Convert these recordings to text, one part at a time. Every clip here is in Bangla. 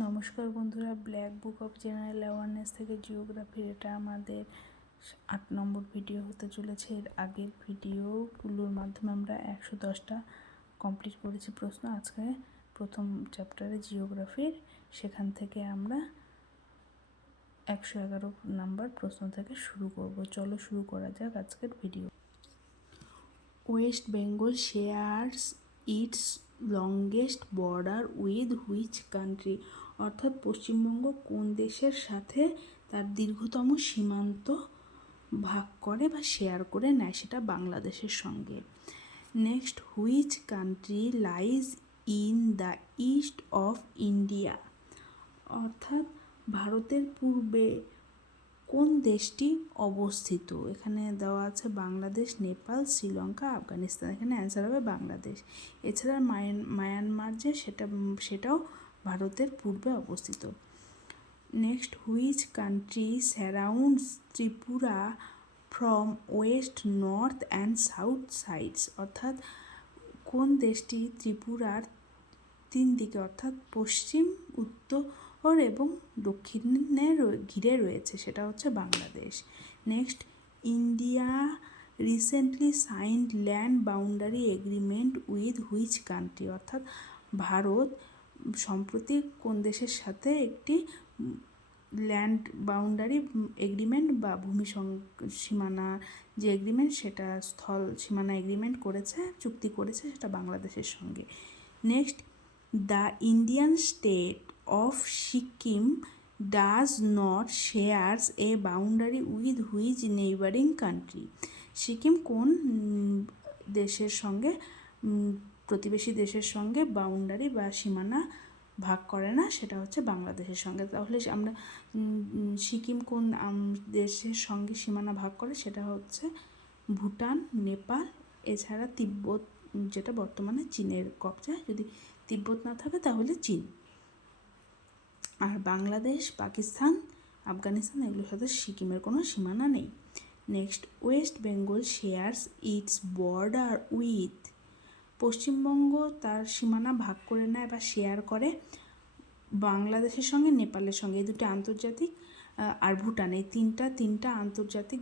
নমস্কার বন্ধুরা, black book of general awareness থেকে জিওগ্রাফির এটা আমাদের 8 নম্বর ভিডিও হতে চলেছে। এর আগের ভিডিওগুলোর মাধ্যমে আমরা 110টা কমপ্লিট করেছি প্রশ্ন। আজকে প্রথম চ্যাপ্টারে জিওগ্রাফির, সেখান থেকে আমরা 111 নাম্বার প্রশ্ন থেকে শুরু করব। চলো শুরু করা যাক আজকের video. West Bengal shares it's longest border with which country? অর্থাৎ পশ্চিমবঙ্গ কোন দেশের সাথে তার দীর্ঘতম সীমান্ত ভাগ করে বা শেয়ার করে নেয়? সেটা বাংলাদেশের সঙ্গে। Next, which country lies in the east of India? অর্থাৎ ভারতের পূর্বে কোন দেশটি অবস্থিত? এখানে দেওয়া আছে বাংলাদেশ, নেপাল, শ্রীলঙ্কা, আফগানিস্তান। এখানে অ্যান্সার হবে বাংলাদেশ। এছাড়া মায়ানমার যে সেটাও ভারতের পূর্বে অবস্থিত। Next, which country surrounds Tripura from West, north and south sides? অর্থাৎ কোন দেশটি ত্রিপুরার 3 দিকে অর্থাৎ পশ্চিম, উত্তর এবং দক্ষিণে ঘিরে রয়েছে? সেটা হচ্ছে Bangladesh. Next, India recently signed land boundary agreement with which country? অর্থাৎ ভারত সম্প্রতি কোন দেশের সাথে একটি ল্যান্ড বাউন্ডারি এগ্রিমেন্ট বা ভূমি সীমানা যে এগ্রিমেন্ট, সেটা স্থল সীমানা এগ্রিমেন্ট করেছে, চুক্তি করেছে, সেটা বাংলাদেশের সঙ্গে। Next, the Indian state of Sikkim does not shares A boundary with which neighbouring country? Sikkim কোন দেশের সঙ্গে, প্রতিবেশী দেশের সঙ্গে বাউন্ডারি বা সীমানা ভাগ করে না? সেটা হচ্ছে বাংলাদেশের সঙ্গে। তাহলে আমরা সিকিম কোন দেশের সঙ্গে সীমানা ভাগ করে? সেটা হচ্ছে ভুটান, নেপাল, এছাড়া তিব্বত, যেটা বর্তমানে চীনের কবজায়। যদি তিব্বত না থাকে তাহলে চীন। আর বাংলাদেশ, পাকিস্তান, আফগানিস্তান এগুলোর সাথে সিকিমের কোনো সীমানা নেই। Next, West Bengal shares it's border with? Paschimbanga তার সীমানা ভাগ করে নেয় বা শেয়ার করে বাংলাদেশের সঙ্গে, নেপালের সঙ্গে, এই দুটি আন্তর্জাতিক, আর ভুটান, এই তিনটা আন্তর্জাতিক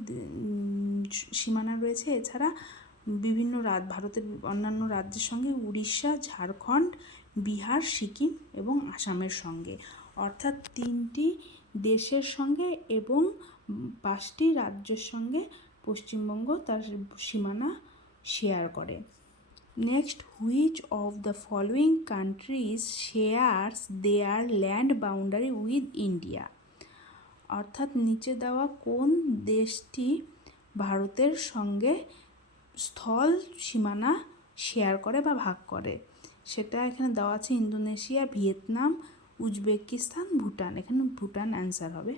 সীমানা রয়েছে। এছাড়া বিভিন্ন ভারতের অন্যান্য রাজ্যের সঙ্গে উড়িষ্যা, ঝাড়খণ্ড, বিহার, সিকিম এবং আসামের সঙ্গে। অর্থাৎ 3টি দেশের সঙ্গে এবং 5টি রাজ্যের সঙ্গে পশ্চিমবঙ্গ তার সীমানা শেয়ার করে। Next, which of the following countries shares there land boundary with India? অর্থাৎ নিচে দেওয়া কোন দেশটি ভারতের সঙ্গে স্থল সীমানা শেয়ার করে বা ভাগ করে? সেটা এখানে দেওয়া আছে ইন্দোনেশিয়া, ভিয়েতনাম, উজবেকিস্তান, ভুটান। এখানে ভুটান অ্যান্সার হবে।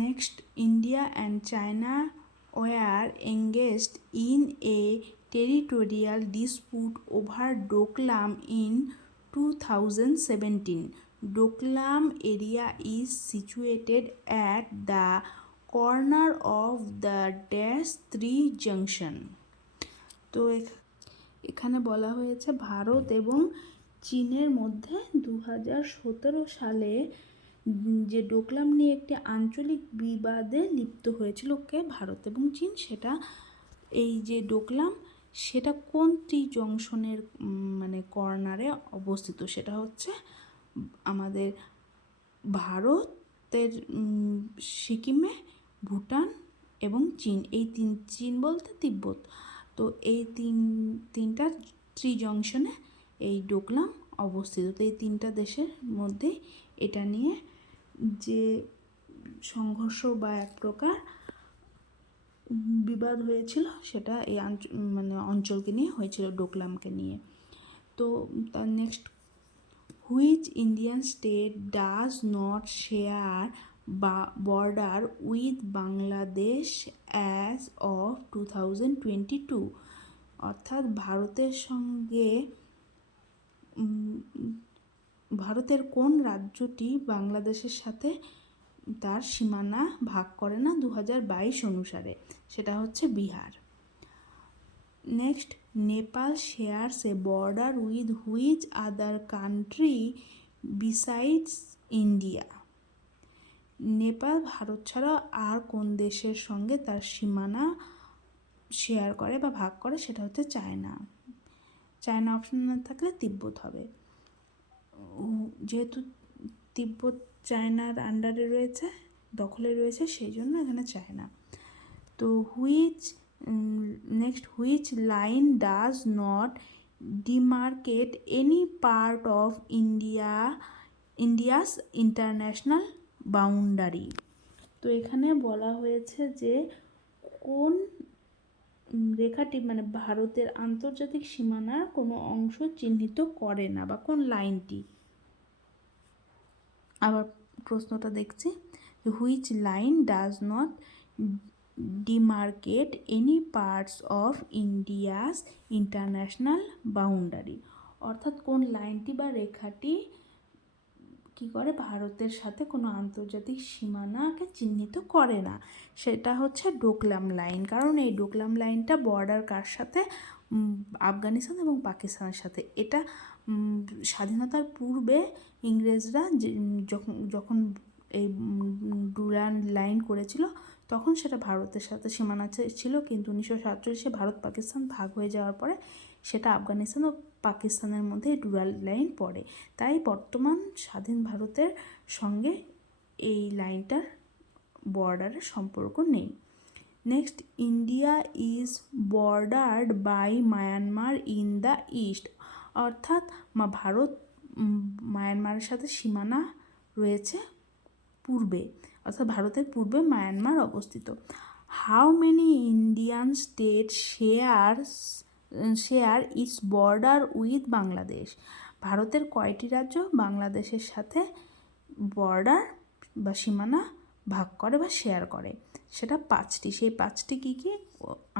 Next, India and China were engaged in a territorial dispute over Doklam in 2017. Doklam area is situated at the corner of the dash 3 junction. তো এখানে বলা হয়েছে ভারত এবং চীনের মধ্যে 2017 সালে যে ডোকলাম নিয়ে একটি আঞ্চলিক বিবাদে লিপ্ত হয়েছিল ভারত এবং চীন, সেটা এই যে ডোকলাম, সেটা কোন জংশনের মানে কর্নারে অবস্থিত? সেটা হচ্ছে আমাদের ভারতের সিকিমে, ভুটান এবং চীন, এই চীন বলতে তিব্বত। তো এই তিনটা জংশনে এই ডোকলাম অবস্থিত। তো এই 3টা দেশের মধ্যে এটা নিয়ে যে সংঘর্ষ বা এক প্রকার বিবাদ হয়েছিল, সেটা এই অঞ্চলকে নিয়ে হয়েছিল, ডোকলামকে নিয়ে। তো তার next, which Indian state does not share বা border with Bangladesh as of 2022? অর্থাৎ ভারতের কোন রাজ্যটি বাংলাদেশের সাথে তার সীমানা ভাগ করে না 2022 অনুসারে? সেটা হচ্ছে Bihar. Next, Nepal shares A border with which other country besides India. Nepal Bharat ছাড়া আর কোন দেশের সঙ্গে তার সীমানা শেয়ার করে বা ভাগ করে, সেটা হচ্ছে চায়না। চায়না অপশন না থাকলে তিব্বত হবে। যেহেতু তিব্বত চায়নার আন্ডারে রয়েছে, দখলে রয়েছে, সেই জন্য এখানে চায়না। তো which line does not demarcate any part of India's international boundary. তো এখানে বলা হয়েছে যে কোন রেখাটি মানে ভারতের আন্তর্জাতিক সীমানার কোনো অংশ চিহ্নিত করে না, বা কোন লাইনটি। আবার প্রশ্নটা দেখছি, which line does not demarcate any parts of India's international boundary. অর্থাৎ কোন লাইনটি বা রেখাটি কী করে ভারতের সাথে কোনো আন্তর্জাতিক সীমানাকে চিহ্নিত করে না, সেটা হচ্ছে ডোকলাম লাইন। কারণ এই ডোকলাম লাইনটা বর্ডার কার সাথে, আফগানিস্তান এবং পাকিস্তানের সাথে। এটা স্বাধীনতার পূর্বে ইংরেজরা যখন এই ডুরান্ড লাইন করেছিল, তখন সেটা ভারতের সাথে সীমানা ছিল, কিন্তু 1947 ভারত পাকিস্তান ভাগ হয়ে যাওয়ার পরে সেটা আফগানিস্তান ও পাকিস্তানের মধ্যে ডুরান্ড লাইন পড়ে। তাই বর্তমান স্বাধীন ভারতের সঙ্গে এই লাইনটার বর্ডারের সম্পর্ক নেই। Next, India is bordered by Myanmar in the east. অর্থাৎ ভারত মায়ানমারের সাথে সীমানা রয়েছে পূর্বে, অর্থাৎ ভারতের পূর্বে মায়ানমার অবস্থিত। How many Indian state share it's border with Bangladesh. ভারতের কয়টি রাজ্য বাংলাদেশের সাথে বর্ডার বা সীমানা ভাগ করে বা শেয়ার করে? সেটা 5টি। সেই 5টি কী কী?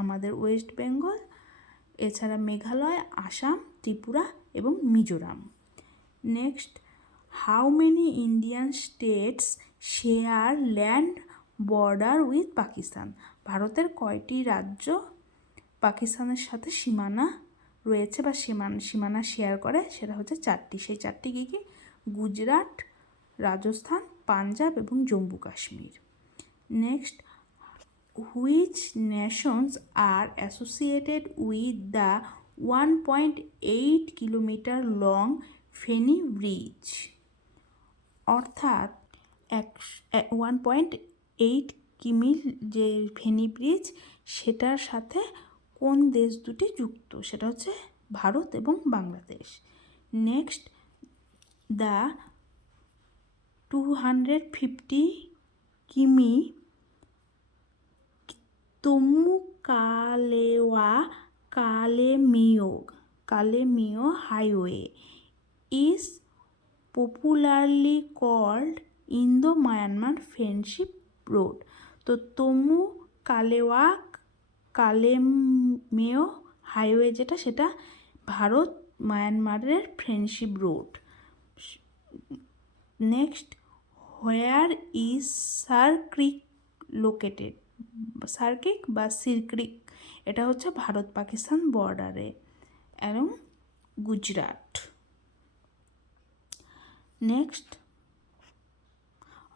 আমাদের ওয়েস্ট বেঙ্গল, এছাড়া মেঘালয়, আসাম, ত্রিপুরা এবং Mizoram. Next, how many Indian states share land border with Pakistan. ভারতের কয়টি রাজ্য পাকিস্তানের সাথে সীমানা রয়েছে বা সীমানা শেয়ার করে? সেটা হচ্ছে 4টি। সেই 4টি কী কী? গুজরাট, রাজস্থান, পাঞ্জাব এবং Jammu Kashmir. Next, which Nations R associated with the 1.8 kilometre long Feni bridge. অর্থাৎ 1.8 কিমি যে ফেনী ব্রিজ, সেটার সাথে কোন দেশ দুটি যুক্ত? সেটা হচ্ছে ভারত এবং বাংলাদেশ। নেক্সট, দ্য 250 কিমি Tamu Kalewa Kalemyo highway is popularly called Indo Myanmar friendship road. তো তমু-কালেওয়া কালেমেও হাইওয়ে যেটা, সেটা ভারত মায়ানমারের friendship road. Next, where is Sir Creek located? Sircreek বা সিরক্রিক, এটা হচ্ছে ভারত পাকিস্তান বর্ডারে এবং গুজরাট। নেক্সট,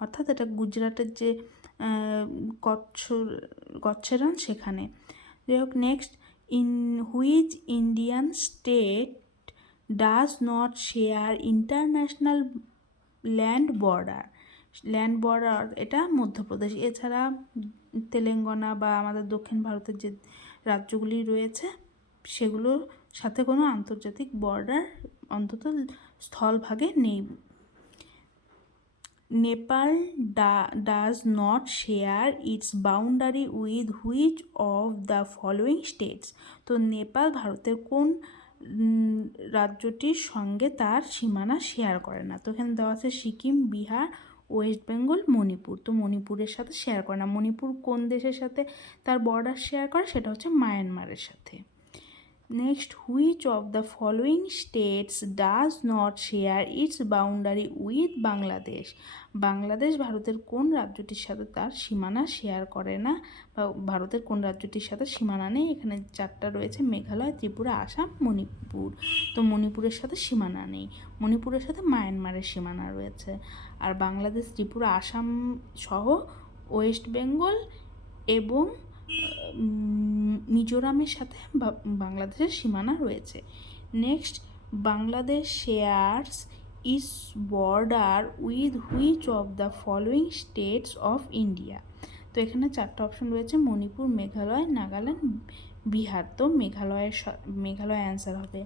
অর্থাৎ এটা গুজরাটের যে কচ্ছের রান সেখানে। যাই হোক, next, which Indian state does not share international land border? এটা মধ্যপ্রদেশ। এছাড়া তেলেঙ্গানা বা আমাদের দক্ষিণ ভারতের যে রাজ্যগুলি রয়েছে, সেগুলোর সাথে কোনো আন্তর্জাতিক বর্ডার অন্তত স্থলভাগে নেই। Nepal does not share it's boundary with which of the following states. তো নেপাল ভারতের কোন রাজ্যটির সঙ্গে তার সীমানা শেয়ার করে না? তো এখানে দেওয়া আছে সিকিম, বিহার, ওয়েস্ট বেঙ্গল, মণিপুর। তো মণিপুরের সাথে শেয়ার করে না। মণিপুর কোন দেশের সাথে তার বর্ডার শেয়ার করে? সেটা হচ্ছে মায়ানমারের সাথে। Next, which of the following states does not share it's boundary with Bangladesh? Bangladesh ভারতের কোন রাজ্যটির সাথে তার সীমানা শেয়ার করে না, বা ভারতের কোন রাজ্যটির সাথে সীমানা নেই? এখানে চারটা রয়েছে, মেঘালয়, ত্রিপুরা, আসাম, মণিপুর। তো মণিপুরের সাথে সীমানা নেই, মণিপুরের সাথে মায়ানমারের সীমানা রয়েছে। আর বাংলাদেশ, ত্রিপুরা, আসাম সহ ওয়েস্ট বেঙ্গল এবং মিজোরামের সাথে বাংলাদেশের সীমানা রয়েছে। Next, Bangladesh shares it's border with which of the following states of India? তো এখানে চারটা অপশন রয়েছে, মণিপুর, মেঘালয়, নাগাল্যান্ড, বিহার। তো মেঘালয় অ্যান্সার হবে।